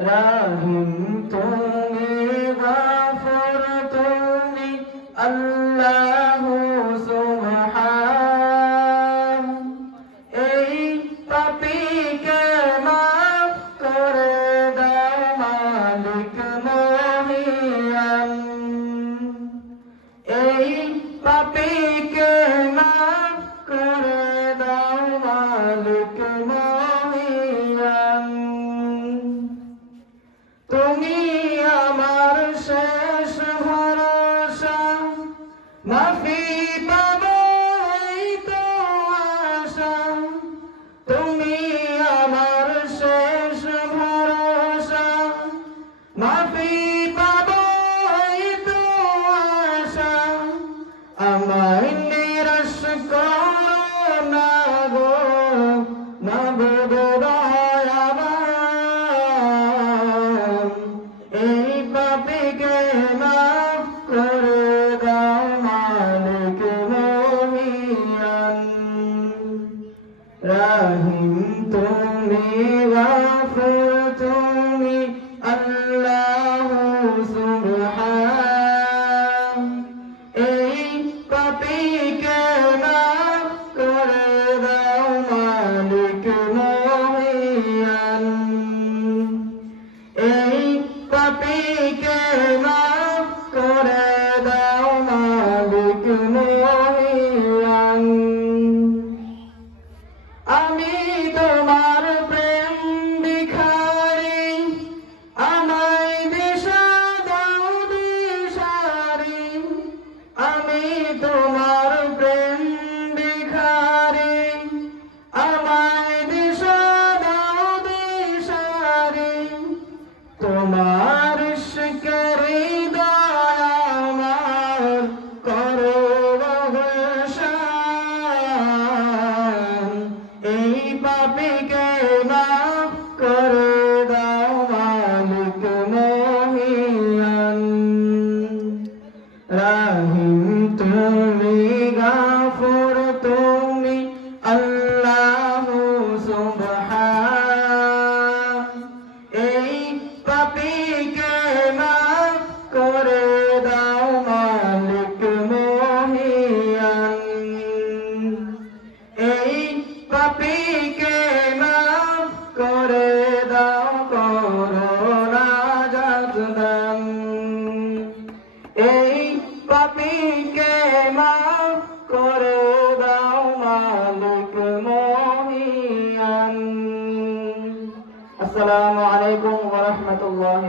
রাহিম তুমি গাফর তুমি আল্লাহ রাহিম তুমি গাফুর তুমি আল্লাহ সুবহান। এই পাপীকে ঠিকানা করে দাও মালিক আসসালামু আলাইকুম ওয়া রাহমাতুল্লাহি